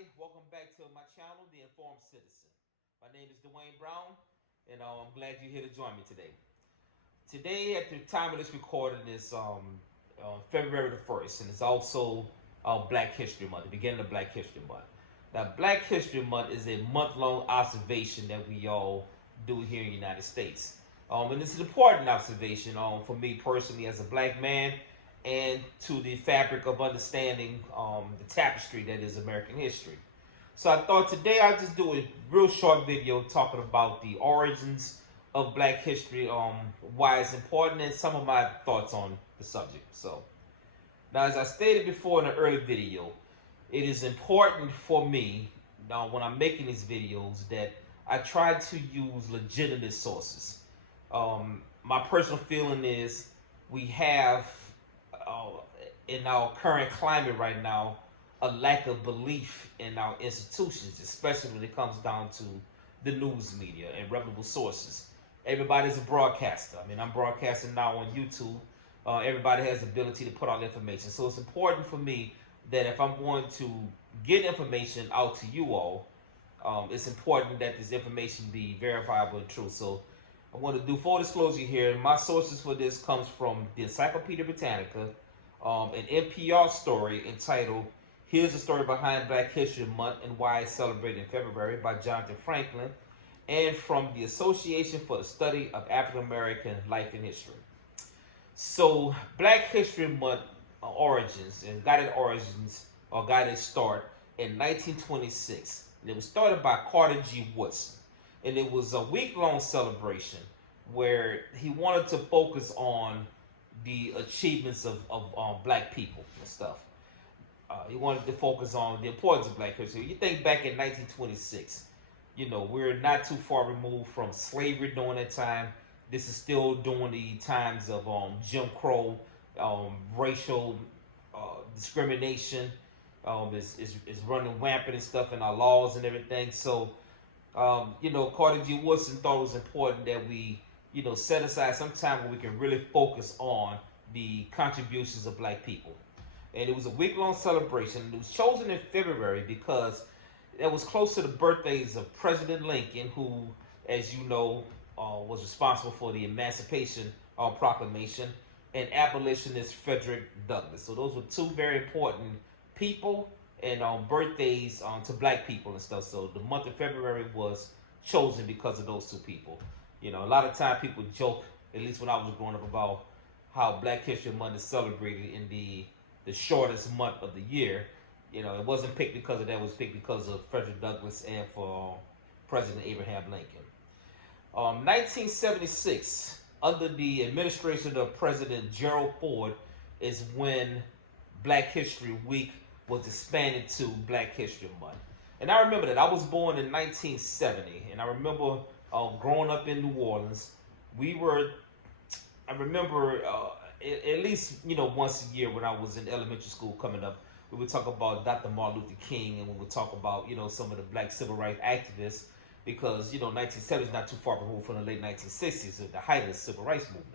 everybody. Welcome back to my channel, The Informed Citizen. My name is Dwayne Brown, and I'm glad you're here to join me today. Today, at the time of this recording, is February the 1st, and it's also Black History Month, the beginning of Black History Month. Now, Black History Month is a month-long observation that we all do here in the United States. And this is an important observation for me personally as a black man and to the fabric of understanding the tapestry that is American history. So I thought today I'd just do a real short video talking about the origins of Black history, why it's important, and some of my thoughts on the subject. So now, as I stated before in an early video, it is important for me now when I'm making these videos that I try to use legitimate sources. My personal feeling is we have, in our current climate right now, a lack of belief in our institutions, especially when it comes down to the news media and reputable sources. Everybody's a broadcaster. I mean, I'm broadcasting now on YouTube. Everybody has the ability to put out information. So it's important for me that if I'm going to get information out to you all, it's important that this information be verifiable and true. So I want to do full disclosure here. My sources for this comes from the Encyclopedia Britannica, an NPR story entitled "Here's the Story Behind Black History Month and Why It's Celebrated in February" by Jonathan Franklin, and from the Association for the Study of African American Life and History. So, Black History Month origins, and got its origins, or got its start in 1926. And it was started by Carter G. Woodson. And it was a week-long celebration where he wanted to focus on the achievements of black people and stuff. He wanted to focus on the importance of black history. You think back in 1926, we're not too far removed from slavery during that time. This is still during the times of Jim Crow, racial discrimination is running rampant and stuff in our laws and everything. So, Carter G. Woodson thought it was important that we, set aside some time where we can really focus on the contributions of black people. And it was a week-long celebration. It was chosen in February because it was close to the birthdays of President Lincoln, who, as you know, was responsible for the Emancipation Proclamation, and abolitionist Frederick Douglass. So those were two very important people and birthdays to black people and stuff. So the month of February was chosen because of those two people. A lot of time people joke, at least when I was growing up, about how Black History Month is celebrated in the shortest month of the year. It wasn't picked because of that. It was picked because of Frederick Douglass and for President Abraham Lincoln. 1976, under the administration of President Gerald Ford, is when Black History Week was expanded to Black History Month. And I remember that. I was born in 1970, and I remember growing up in New Orleans. I remember at least, once a year when I was in elementary school coming up, we would talk about Dr. Martin Luther King, and we would talk about, some of the black civil rights activists, because 1970 is not too far removed from the late 1960s, at the height of the civil rights movement,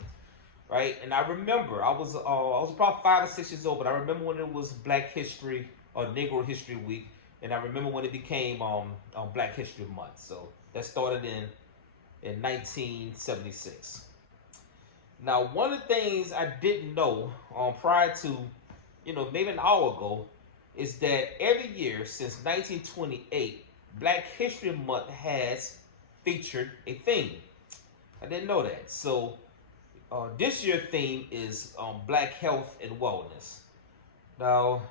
right? And I remember I was about 5 or 6 years old, but I remember when it was Black History or Negro History Week, and I remember when it became Black History Month. So that started in 1976. Now, one of the things I didn't know prior to maybe an hour ago is that every year since 1928. Black History Month has featured a theme. I didn't know that. So this year's theme is Black Health and Wellness. Now,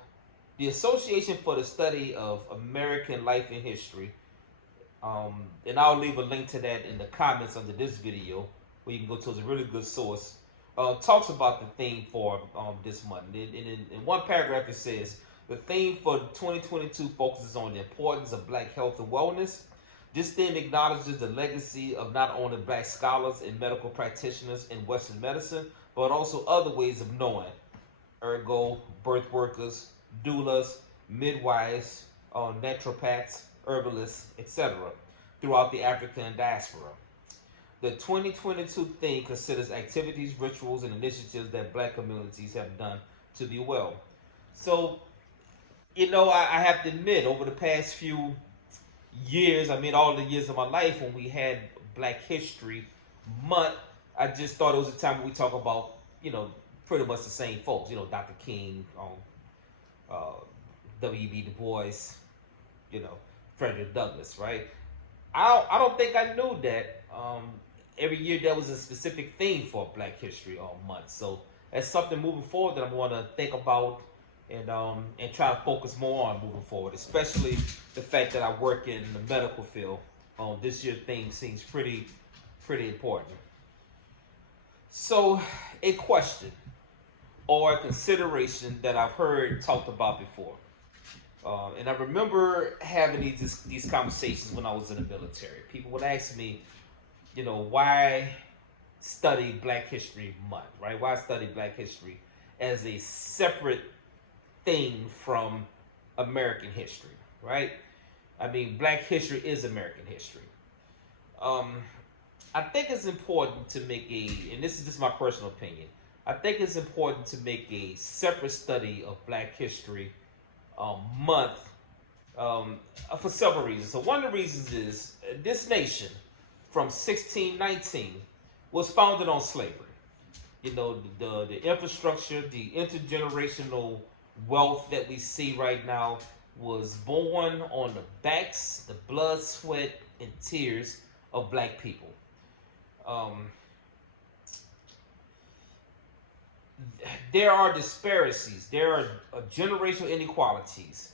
the Association for the Study of American Life and History, and I'll leave a link to that in the comments under this video, where you can go to. It's a really good source. Talks about the theme for this month. In one paragraph it says, the theme for 2022 focuses on the importance of black health and wellness. This theme acknowledges the legacy of not only black scholars and medical practitioners in Western medicine, but also other ways of knowing, ergo, birth workers, doulas, midwives, naturopaths, herbalists, etc., throughout the African diaspora. The 2022 theme considers activities, rituals, and initiatives that black communities have done to be well. So, I have to admit, over the past few years, I mean, all the years of my life when we had Black History Month, I just thought it was a time when we talk about, pretty much the same folks. Dr. King, uh, W.B. Du Bois, you know, Frederick Douglass, right? I don't think I knew that every year there was a specific theme for Black History Month. So that's something moving forward that I'm going to think about and try to focus more on moving forward, especially the fact that I work in the medical field. This year theme seems pretty important. So, a question or a consideration that I've heard talked about before. And I remember having these conversations when I was in the military. People would ask me, why study Black History Month, right? Why study Black History as a separate thing from American history, right? I mean, Black history is American history. I think it's important to make and this is just my personal opinion, I think it's important to make a separate study of Black History Month for several reasons. So one of the reasons is this nation from 1619 was founded on slavery. The infrastructure, the intergenerational wealth that we see right now was born on the backs, the blood, sweat, and tears of Black people. There are disparities. There are generational inequalities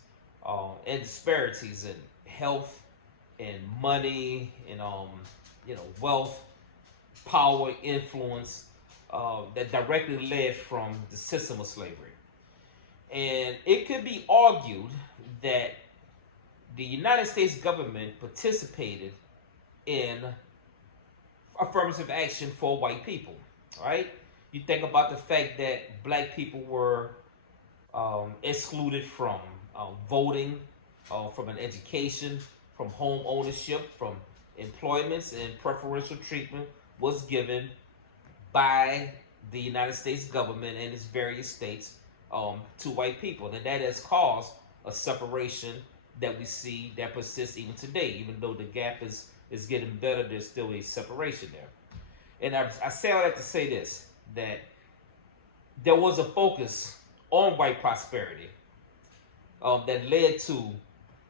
and disparities in health and money and wealth, power, influence that directly led from the system of slavery. And it could be argued that the United States government participated in affirmative action for white people, right? You think about the fact that Black people were excluded from voting, from an education, from home ownership, from employments, and preferential treatment was given by the United States government and its various states to white people. And that has caused a separation that we see that persists even today. Even though the gap is getting better, there's still a separation there. And I say all that to say this, that there was a focus on white prosperity that led to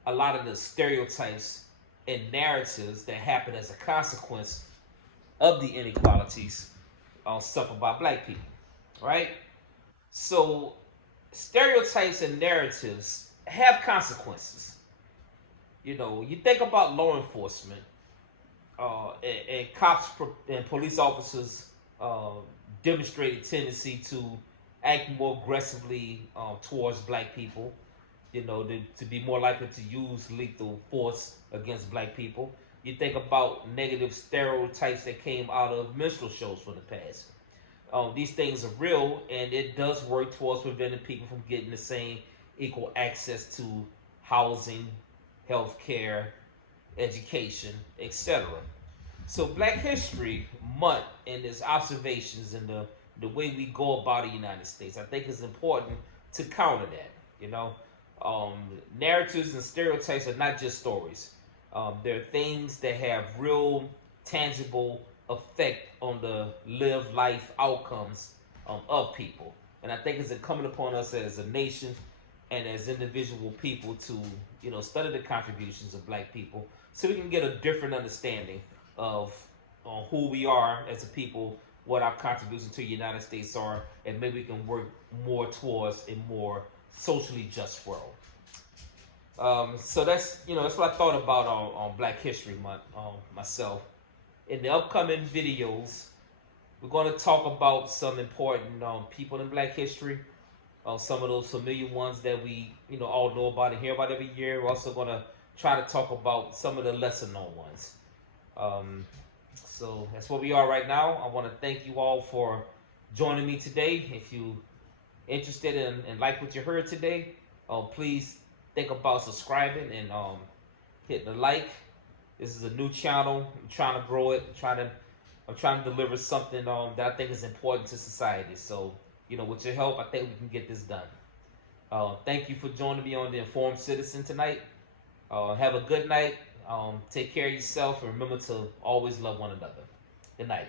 a lot of the stereotypes and narratives that happen as a consequence of the inequalities suffered by Black people, right? So stereotypes and narratives have consequences. You think about law enforcement and cops and police officers demonstrated tendency to act more aggressively towards Black people, to be more likely to use lethal force against Black people. You think about negative stereotypes that came out of minstrel shows from the past. These things are real, and it does work towards preventing people from getting the same equal access to housing, health care, education, etc. So Black History Month and its observations and the way we go about the United States, I think is important to counter that. Narratives and stereotypes are not just stories. They're things that have real, tangible effect on the live life outcomes of people. And I think it's incumbent upon us as a nation and as individual people to, study the contributions of Black people so we can get a different understanding of who we are as a people, what our contributions to the United States are, and maybe we can work more towards a more socially just world. So that's what I thought about on Black History Month myself. In the upcoming videos, we're going to talk about some important people in Black history, some of those familiar ones that we all know about and hear about every year. We're also going to try to talk about some of the lesser known ones. So that's where we are right now. I want to thank you all for joining me today. If you interested in like what you heard today, please think about subscribing and hitting the like. This is a new channel. I'm trying to grow it. I'm trying to deliver something that I think is important to society. So, with your help, I think we can get this done. Thank you for joining me on the Informed Citizen tonight. Have a good night. Take care of yourself and remember to always love one another. Good night.